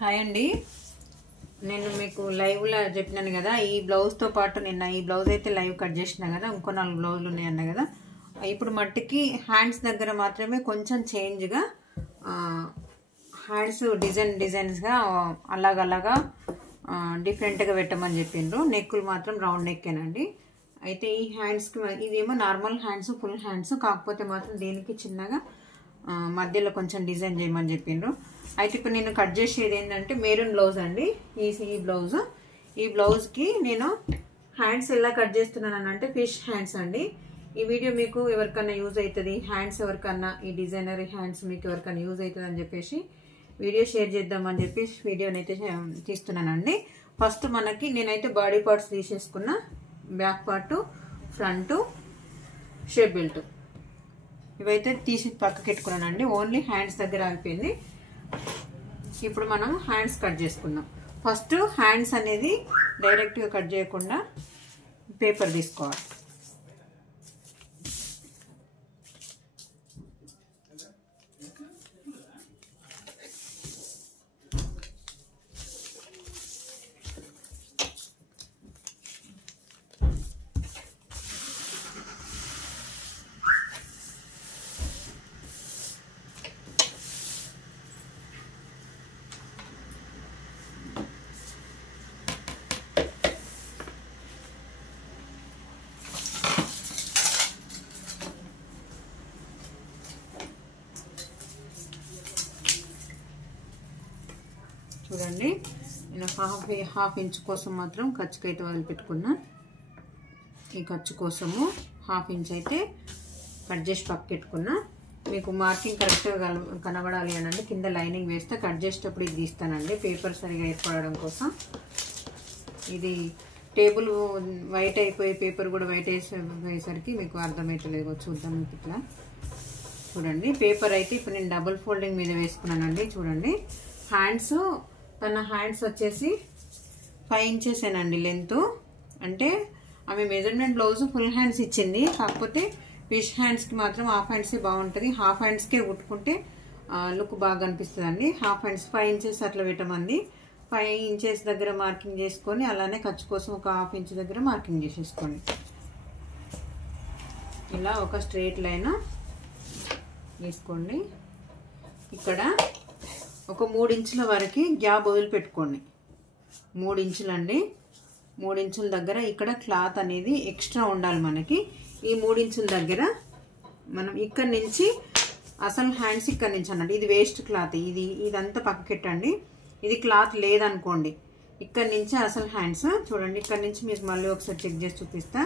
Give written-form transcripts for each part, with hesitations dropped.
Hi అండి, నేను మీకు లైవ్లో చెప్పినాను కదా, ఈ బ్లౌజ్తో పాటు నిన్న ఈ బ్లౌజ్ అయితే లైవ్ కట్ చేసినా కదా, ఇంకో 4 బ్లౌజులు ఉన్నాయన్న కదా. ఇప్పుడు మట్టికి హ్యాండ్స్ దగ్గర మాత్రమే కొంచెం చేంజ్గా హ్యాండ్స్ డిజైన్స్గా అలాగా డిఫరెంట్గా పెట్టమని చెప్పిండ్రు. నెక్కులు మాత్రం రౌండ్ నెక్కేనండి. అయితే ఈ హ్యాండ్స్కి ఇదేమో నార్మల్ హ్యాండ్స్, ఫుల్ హ్యాండ్స్, కాకపోతే మాత్రం దీనికి చిన్నగా మధ్యలో కొంచెం డిజైన్ చేయమని చెప్పిండ్రు. అయితే ఇప్పుడు నేను కట్ చేసేది ఏంటంటే మెరూన్ బ్లౌజ్ అండి. ఈ బ్లౌజ్కి నేను హ్యాండ్స్ ఎలా కట్ చేస్తున్నాను అంటే ఫిష్ హ్యాండ్స్ అండి. ఈ వీడియో మీకు ఎవరికన్నా యూజ్ అవుతుంది, హ్యాండ్స్ ఎవరికన్నా ఈ డిజైనర్ హ్యాండ్స్ మీకు ఎవరికన్నా యూజ్ అవుతుంది అని చెప్పేసి వీడియో షేర్ చేద్దామని చెప్పేసి వీడియోని అయితే తీస్తున్నానండి. ఫస్ట్ మనకి నేనైతే బాడీ పార్ట్స్ తీసేసుకున్న, back part, front, shape belt ఇవైతే తీసి పక్కకి పెట్టుకున్నానండి. ఓన్లీ హ్యాండ్స్ దగ్గర అయిపోయింది. ఇప్పుడు మనం హ్యాండ్స్ కట్ చేసుకుందాం. ఫస్ట్ హ్యాండ్స్ అనేది డైరెక్ట్గా కట్ చేయకుండా పేపర్ తీసుకోవాలి. చూడండి, నేను హాఫ్ ఇంచ్ కోసం మాత్రం ఖర్చుకైతే వదిలిపెట్టుకున్నా. ఈ ఖర్చు కోసము హాఫ్ ఇంచ్ అయితే కట్ చేసి పక్కెట్టుకున్నా. మీకు మార్కింగ్ కరెక్ట్గా కనబడాలి అని అంటే కింద లైనింగ్ వేస్తే కట్ చేసేటప్పుడు ఇది తీస్తానండి, పేపర్ సరిగా ఏర్పడడం కోసం. ఇది టేబుల్ వైట్ అయిపోయి పేపర్ కూడా వైట్ వేసేసరికి మీకు అర్థమవుతలేదు. చూద్దాం మీకు ఇట్లా చూడండి. పేపర్ అయితే ఇప్పుడు నేను డబుల్ ఫోల్డింగ్ మీద వేసుకున్నానండి. చూడండి, తన హ్యాండ్స్ వచ్చేసి 5 ఇంచెస్ ఏనండి లెంత్. అంటే ఆమె మెజర్మెంట్ బ్లౌజ్ ఫుల్ హ్యాండ్స్ ఇచ్చింది, కాకపోతే ఫిష్ హ్యాండ్స్కి మాత్రం హాఫ్ హ్యాండ్సే బాగుంటుంది. హాఫ్ హ్యాండ్స్కే కుట్టుకుంటే లుక్ బాగా అనిపిస్తుంది అండి. హాఫ్ హ్యాండ్స్ 5 ఇంచెస్ అట్లా పెట్టమంది. 5 ఇంచెస్ దగ్గర మార్కింగ్ చేసుకొని అలానే ఖర్చు కోసం ఒక హాఫ్ ఇంచ్ దగ్గర మార్కింగ్ చేసేసుకోండి. ఇలా ఒక స్ట్రైట్ లైన్ వేసుకోండి. ఇక్కడ ఒక 3 ఇంచుల వరకు గ్యాప్ వదిలిపెట్టుకోండి. 3 ఇంచులు అండి. 3 ఇంచుల దగ్గర ఇక్కడ క్లాత్ అనేది ఎక్స్ట్రా ఉండాలి మనకి. ఈ 3 ఇంచుల దగ్గర మనం ఇక్కడ నుంచి అసలు హ్యాండ్స్ ఇక్కడ నుంచి అన్నట్టు, ఇది వేస్ట్ క్లాత్, ఇదంతా పక్కకెట్టండి. ఇది క్లాత్ లేదనుకోండి, ఇక్కడ నుంచి అసలు హ్యాండ్స్ చూడండి. ఇక్కడ నుంచి మీకు మళ్ళీ ఒకసారి చెక్ చేసి చూపిస్తా.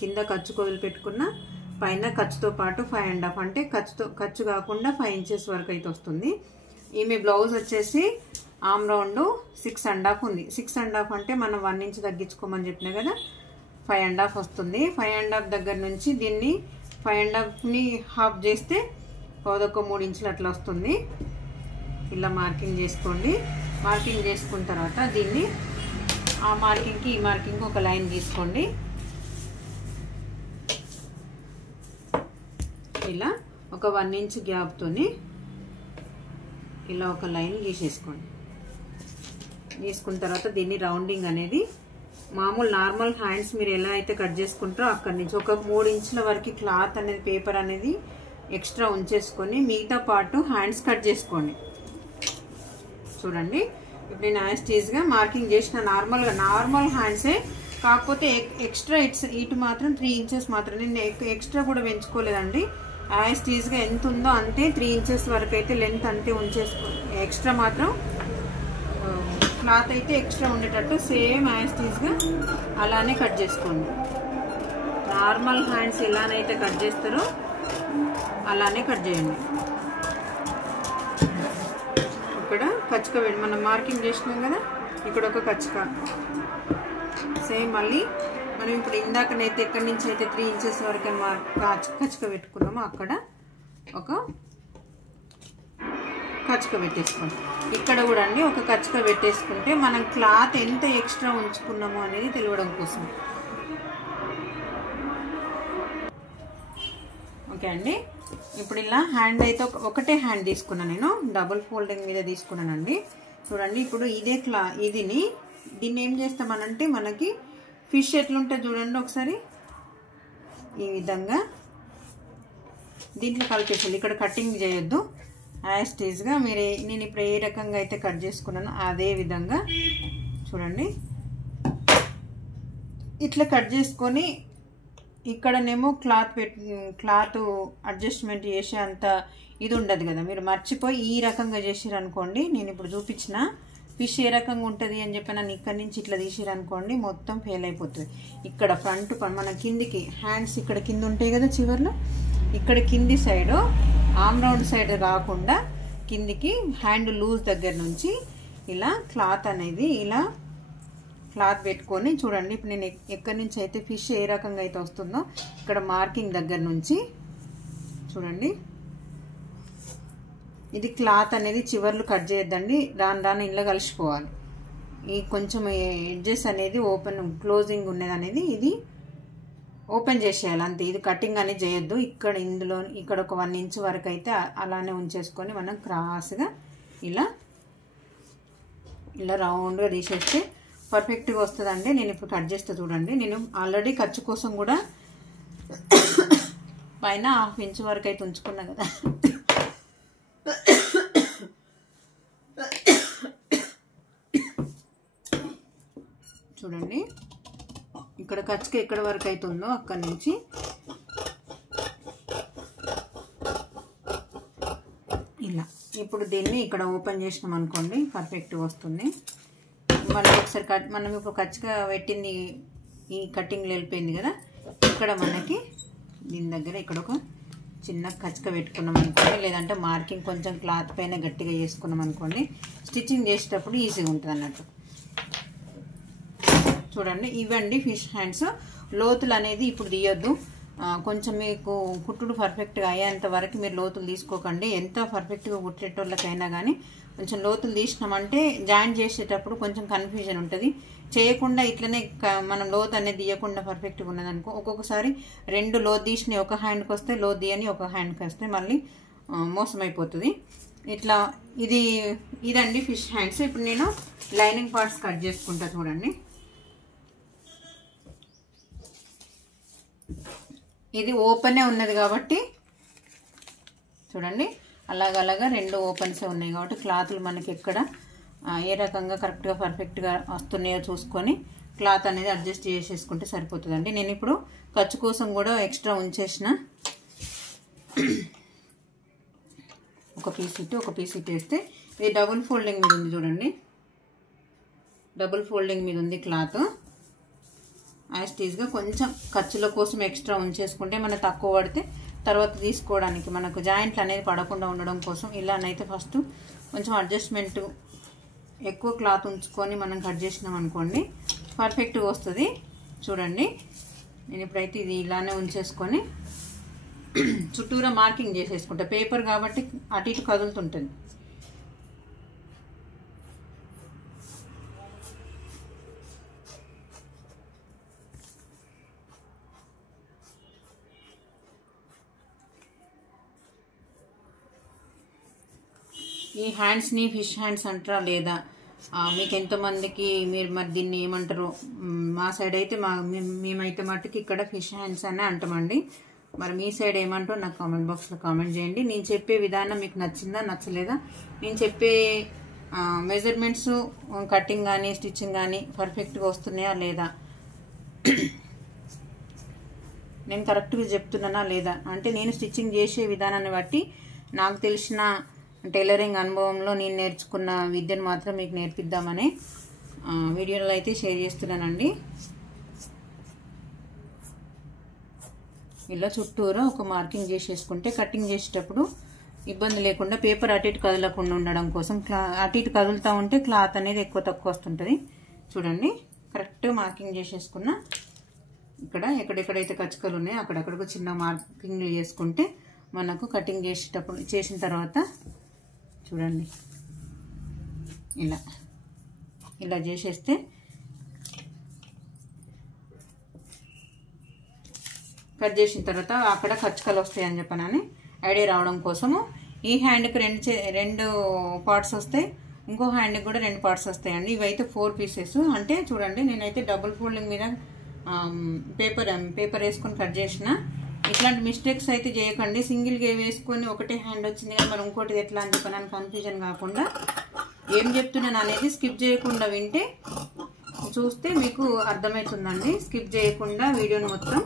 కింద ఖర్చుకు వదిలిపెట్టుకున్న, పైన ఖర్చుతో పాటు 5.5 అంటే ఖర్చు కాకుండా 5 ఇంచెస్ వరకు అయితే వస్తుంది. ఈమె బ్లౌజ్ వచ్చేసి ఆమ్ రౌండ్ 6.5 ఉంది. 6.5 అంటే మనం 1 ఇంచ్ తగ్గించుకోమని చెప్పినా కదా, 5.5 వస్తుంది. 5.5 దగ్గర నుంచి దీన్ని 5.5ని హాఫ్ చేస్తే ఒక 3 ఇంచులు అట్లా వస్తుంది. ఇలా మార్కింగ్ చేసుకోండి. మార్కింగ్ చేసుకున్న తర్వాత దీన్ని ఆ మార్కింగ్కి ఈ మార్కింగ్కి ఒక లైన్ గీసుకోండి. ఇలా ఒక 1 ఇంచ్ గ్యాప్తోని ఇలా ఒక లైన్ గీసేసుకోండి. గీసుకున్న తర్వాత దీన్ని రౌండింగ్ అనేది మామూలు నార్మల్ హ్యాండ్స్ మీరు ఎలా అయితే కట్ చేసుకుంటారో అక్కడి నుంచి ఒక 3 ఇంచుల వరకు క్లాత్ అనేది పేపర్ అనేది ఎక్స్ట్రా ఉంచేసుకొని మిగతా పార్ట్ హ్యాండ్స్ కట్ చేసుకోండి. చూడండి, ఇప్పుడు నేను యాస్టీజ్గా మార్కింగ్ చేసిన నార్మల్ హ్యాండ్సే, కాకపోతే ఎక్స్ట్రా ఇటు మాత్రం 3 ఇంచెస్ మాత్రం. నేను ఎక్స్ట్రా కూడా పెంచుకోలేదండి. యాస్టీజ్గా ఎంత ఉందో అంతే 3 ఇంచెస్ వరకు అయితే లెంత్ అంతే ఉంచేసుకోండి. ఎక్స్ట్రా మాత్రం క్లాత్ అయితే ఎక్స్ట్రా ఉండేటట్టు సేమ్ యాస్టీజ్గా అలానే కట్ చేసుకోండి. నార్మల్ హ్యాండ్స్ ఎలానైతే కట్ చేస్తారో అలానే కట్ చేయండి. ఇక్కడ కచ్చిక మనం మార్కింగ్ చేసినాం కదా, ఇక్కడ ఒక కచ్చిక సేమ్ మళ్ళీ మనం ఇప్పుడు ఇందాకనైతే ఎక్కడి నుంచి అయితే 3 ఇంచెస్ వరకు కచ్చిక పెట్టుకున్నామో అక్కడ ఒక కచ్చిక పెట్టేసుకోండి. ఇక్కడ కూడా అండి ఒక కచ్చిక పెట్టేసుకుంటే మనం క్లాత్ ఎంత ఎక్స్ట్రా ఉంచుకున్నామో అనేది తెలియడం కోసం. ఓకే అండి. ఇప్పుడు ఇలా హ్యాండ్ అయితే ఒకటే హ్యాండ్ తీసుకున్నాను, నేను డబుల్ ఫోల్డింగ్ మీద తీసుకున్నానండి. చూడండి ఇప్పుడు ఇదే దీన్ని ఏం చేస్తామనంటే మనకి ఫిష్ ఎట్లుంటుంది చూడండి ఒకసారి, ఈ విధంగా దీంట్లో కలిపేసాలి. ఇక్కడ కటింగ్ చేయొద్దు, యాస్టీజ్గా నేను ఇప్పుడు ఏ రకంగా అయితే కట్ చేసుకున్నానో అదే విధంగా చూడండి ఇట్లా కట్ చేసుకొని ఇక్కడనేమో క్లాత్ అడ్జస్ట్మెంట్ చేసే అంత ఇది ఉండదు కదా. మీరు మర్చిపోయి ఈ రకంగా చేసిరనుకోండి, నేను ఇప్పుడు చూపించిన ఫిష్ ఏ రకంగా ఉంటుంది అని చెప్పి నన్ను ఇక్కడి నుంచి ఇట్లా తీసిరనుకోండి మొత్తం ఫెయిల్ అయిపోతుంది. ఇక్కడ ఫ్రంట్ మన కిందికి హ్యాండ్స్ ఇక్కడ కింద ఉంటాయి కదా చివర్లో, ఇక్కడ కింది సైడు ఆమ్ రౌండ్ సైడ్ కాకుండా కిందికి హ్యాండ్ లూజ్ దగ్గర నుంచి ఇలా క్లాత్ అనేది ఇలా క్లాత్ పెట్టుకొని చూడండి. ఇప్పుడు నేను ఎక్కడి నుంచి అయితే ఫిష్ ఏ రకంగా అయితే వస్తుందో ఇక్కడ మార్కింగ్ దగ్గర నుంచి చూడండి, ఇది క్లాత్ అనేది చివర్లు కట్ చేయొద్దండి, రాను ఇంట్లో కలిసిపోవాలి. ఈ కొంచెం ఎడ్జెస్ అనేది క్లోజింగ్ ఉన్నది అనేది ఇది ఓపెన్ చేసేయాలి అంతే. ఇది కటింగ్ అనేది చేయొద్దు. ఇక్కడ ఒక 1 ఇంచ్ వరకు అయితే అలానే ఉంచేసుకొని మనం క్రాస్గా ఇలా రౌండ్గా తీసేస్తే పర్ఫెక్ట్గా వస్తుందండి. నేను ఇప్పుడు కట్ చేస్తే చూడండి, నేను ఆల్రెడీ ఖర్చు కోసం కూడా పైన 1/2 ఇంచ్ వరకు అయితే ఉంచుకున్నా కదా. చూడండి ఇక్కడ ఖర్చుకి ఎక్కడ వరకు అయితే ఉందో అక్కడి నుంచి ఇలా ఇప్పుడు దీన్ని ఇక్కడ ఓపెన్ చేసినాం అనుకోండి పర్ఫెక్ట్గా వస్తుంది. మళ్ళీ ఒకసారి మనం ఇప్పుడు ఖర్చుగా పెట్టింది ఈ కటింగ్లో వెళ్ళిపోయింది కదా, ఇక్కడ మనకి దీని దగ్గర ఇక్కడ ఒక చిన్న కచ్చక పెట్టుకున్నాం అనుకోండి, లేదంటే మార్కింగ్ కొంచెం క్లాత్ పైన గట్టిగా చేసుకున్నాం అనుకోండి, స్టిచ్చింగ్ చేసేటప్పుడు ఈజీగా ఉంటుంది అన్నట్టు. చూడండి ఇవ్వండి ఫిష్ హ్యాండ్స్. లోతులు అనేది ఇప్పుడు తీయొద్దు, కొంచెం మీకు కుట్టుడు పర్ఫెక్ట్గా అయ్యేంత వరకు మీరు లోతులు తీసుకోకండి. ఎంత పర్ఫెక్ట్గా కుట్టేటోళ్ళకైనా కానీ కొంచెం లోతులు తీసినామంటే జాయింట్ చేసేటప్పుడు కొంచెం కన్ఫ్యూజన్ ఉంటుంది. చేయకుండా ఇట్లనే మనం లోతు అనేది తీయకుండా పర్ఫెక్ట్గా ఉన్నదనుకో, ఒక్కొక్కసారి 2 లోతు తీసినవి ఒక హ్యాండ్కి వస్తే, లోతు తీయని ఒక హ్యాండ్కి వస్తే మళ్ళీ మోసమైపోతుంది. ఇట్లా ఇదండి ఫిష్ హ్యాండ్స్. ఇప్పుడు నేను లైనింగ్ పార్ట్స్ కట్ చేసుకుంటా చూడండి. ఇది ఓపెనే ఉన్నది కాబట్టి చూడండి, అలాగలాగా 2 ఓపెన్సే ఉన్నాయి కాబట్టి క్లాత్లు మనకి ఎక్కడ ఏ రకంగా కరెక్ట్గా పర్ఫెక్ట్గా వస్తున్నాయో చూసుకొని క్లాత్ అనేది అడ్జస్ట్ చేసేసుకుంటే సరిపోతుందండి. నేను ఇప్పుడు ఖర్చు కోసం కూడా ఎక్స్ట్రా ఉంచేసిన ఒక పీస్ ఇటు వేస్తే ఇది డబుల్ ఫోల్డింగ్ మీద ఉంది చూడండి, డబుల్ ఫోల్డింగ్ మీద ఉంది క్లాత్. యాస్టీజ్గా కొంచెం ఖర్చుల కోసం ఎక్స్ట్రా ఉంచేసుకుంటే మన తక్కువ పడితే తర్వాత తీసుకోవడానికి మనకు జాయింట్లు అనేది పడకుండా ఉండడం కోసం ఇలానైతే ఫస్ట్ కొంచెం అడ్జస్ట్మెంట్ ఎక్కువ క్లాత్ ఉంచుకొని మనం కట్ చేసినాం అనుకోండి పర్ఫెక్ట్గా వస్తుంది. చూడండి నేను ఇప్పుడైతే ఇది ఇలానే ఉంచేసుకొని చుట్టూరా మార్కింగ్ చేసేసుకుంటా. పేపర్ కాబట్టి అటు ఇటు కదులుతుంటుంది. ఈ హ్యాండ్స్ని ఫిష్ హ్యాండ్స్ అంటారా లేదా మీకు ఎంతమందికి మీరు మరి దీన్ని ఏమంటారు? మా సైడ్ అయితే మేమైతే మట్టుకు ఇక్కడ ఫిష్ హ్యాండ్స్ అనే అంటామండి. మరి మీ సైడ్ ఏమంటారో నాకు కామెంట్ బాక్స్లో కామెంట్ చేయండి. నేను చెప్పే విధానం మీకు నచ్చిందా నచ్చలేదా, నేను చెప్పే మెజర్మెంట్స్ కటింగ్ కానీ స్టిచ్చింగ్ కానీ పర్ఫెక్ట్గా వస్తున్నాయా లేదా, నేను కరెక్ట్గా చెప్తున్నానా లేదా, అంటే నేను స్టిచ్చింగ్ చేసే విధానాన్ని బట్టి నాకు తెలిసిన టైలరింగ్ అనుభవంలో నేను నేర్చుకున్న విద్యను మాత్రం మీకు నేర్పిద్దామని వీడియోలో అయితే షేర్ చేస్తున్నానండి. ఇలా చుట్టూరా ఒక మార్కింగ్ చేసేసుకుంటే కటింగ్ చేసేటప్పుడు ఇబ్బంది లేకుండా పేపర్ అటు ఇటు కదలకుండా ఉండడం కోసం అటు ఇటు కదులుతూ ఉంటే క్లాత్ అనేది ఎక్కువ తక్కువ వస్తుంటుంది. చూడండి కరెక్ట్గా మార్కింగ్ చేసేసుకున్న ఇక్కడ ఎక్కడెక్కడైతే కచ్చకలు ఉన్నాయో అక్కడక్కడకు చిన్న మార్కింగ్ చేసుకుంటే మనకు కటింగ్ చేసిన తర్వాత చూడండి ఇలా చేసేస్తే కట్ చేసిన తర్వాత అక్కడ కచ్చకలు వస్తాయని చెప్పనని ఐడియా రావడం కోసము ఈ హ్యాండ్కి రెండు పార్ట్స్ వస్తాయి, ఇంకో హ్యాండ్కి కూడా 2 పార్ట్స్ వస్తాయండి. ఇవైతే 4 పీసెస్. అంటే చూడండి నేనైతే డబుల్ ఫోల్డింగ్ మీద పేపర్ వేసుకొని కట్ చేసిన. ఇట్లాంటి మిస్టేక్స్ అయితే చేయకండి. సింగిల్గా వేసుకొని ఒకటే హ్యాండ్ వచ్చింది కానీ మరి ఇంకోటి ఎట్లా అని చెప్పి కన్ఫ్యూజన్ కాకుండా ఏం చెప్తున్నాను అనేది స్కిప్ చేయకుండా వింటే చూస్తే మీకు అర్థమవుతుందండి. స్కిప్ చేయకుండా వీడియోని మొత్తం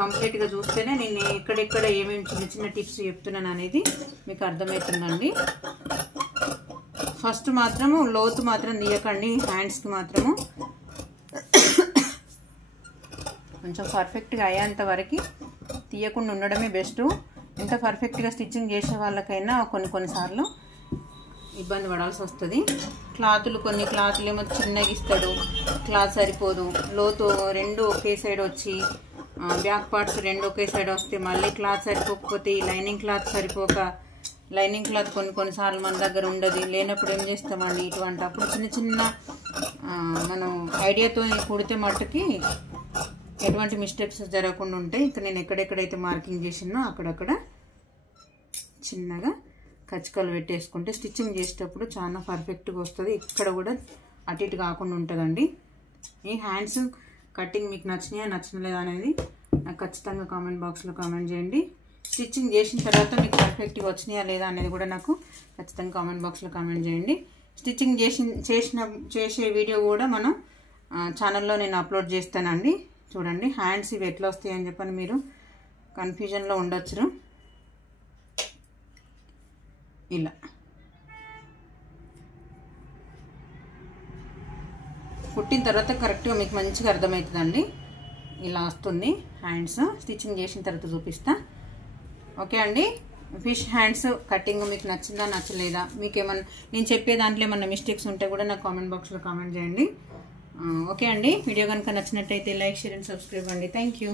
కంప్లీట్గా చూస్తేనే నేను ఎక్కడెక్కడ ఏమేమి చిన్న చిన్న టిప్స్ చెప్తున్నాను అనేది మీకు అర్థమవుతుందండి. ఫస్ట్ మాత్రము లోతు మాత్రం తీయకండి. హ్యాండ్స్కి మాత్రము కొంచెం పర్ఫెక్ట్గా అయ్యేంత వరకు తీయకుండా ఉండడమే బెస్ట్. ఎంత పర్ఫెక్ట్గా స్టిచ్చింగ్ చేసే వాళ్ళకైనా కొన్నిసార్లు ఇబ్బంది పడాల్సి వస్తుంది. కొన్ని క్లాతులు ఏమో చిన్నగా ఇస్తాడు, క్లాత్ సరిపోదు. లోతు 2 ఒకే సైడ్ వచ్చి బ్యాక్ పార్ట్స్ 2 ఒకే సైడ్ వస్తే మళ్ళీ క్లాత్ సరిపోకపోతే ఈ లైనింగ్ క్లాత్ సరిపోక లైనింగ్ క్లాత్ కొన్నిసార్లు మన దగ్గర ఉండదు. లేనప్పుడు ఏం చేస్తామండి ఇటువంటి అప్పుడు చిన్న మనం ఐడియాతో కుడితే మట్టుకి ఎటువంటి మిస్టేక్స్ జరగకుండా ఉంటాయి. ఇక్కడ నేను ఎక్కడెక్కడైతే మార్కింగ్ చేసినో అక్కడక్కడ చిన్నగా కచ్చికలు పెట్టేసుకుంటే స్టిచ్చింగ్ చేసేటప్పుడు చాలా పర్ఫెక్ట్గా వస్తుంది. ఇక్కడ కూడా అటు ఇటు కాకుండా ఉంటుందండి. ఈ హ్యాండ్స్ కటింగ్ మీకు నచ్చినాయా నచ్చలేదా అనేది నాకు ఖచ్చితంగా కామెంట్ బాక్స్లో కామెంట్ చేయండి. స్టిచ్చింగ్ చేసిన తర్వాత మీకు పర్ఫెక్ట్గా వచ్చినాయా లేదా అనేది కూడా నాకు ఖచ్చితంగా కామెంట్ బాక్స్లో కామెంట్ చేయండి. స్టిచ్చింగ్ చేసే వీడియో కూడా మనం ఛానల్లో నేను అప్లోడ్ చేస్తానండి. చూడండి హ్యాండ్స్ ఇవి ఎట్లా వస్తాయని చెప్పని మీరు కన్ఫ్యూజన్లో ఉండొచ్చు. ఇలా కుట్టిన తర్వాత కరెక్ట్గా మీకు మంచిగా అర్థమవుతుందండి. ఇలా వస్తుంది హ్యాండ్స్. స్టిచ్చింగ్ చేసిన తర్వాత చూపిస్తా. ఓకే అండి. ఫిష్ హ్యాండ్స్ కటింగ్ మీకు నచ్చిందా నచ్చలేదా, మీకు ఏమన్నా నేను చెప్పే దాంట్లో ఏమన్నా మిస్టేక్స్ ఉంటే కూడా నాకు కామెంట్ బాక్స్లో కామెంట్ చేయండి. ఓకే అండి. వీడియో కనుక నచ్చినట్టయితే లైక్, షేర్ అండ్ సబ్స్క్రైబ్ అండి. Thank you.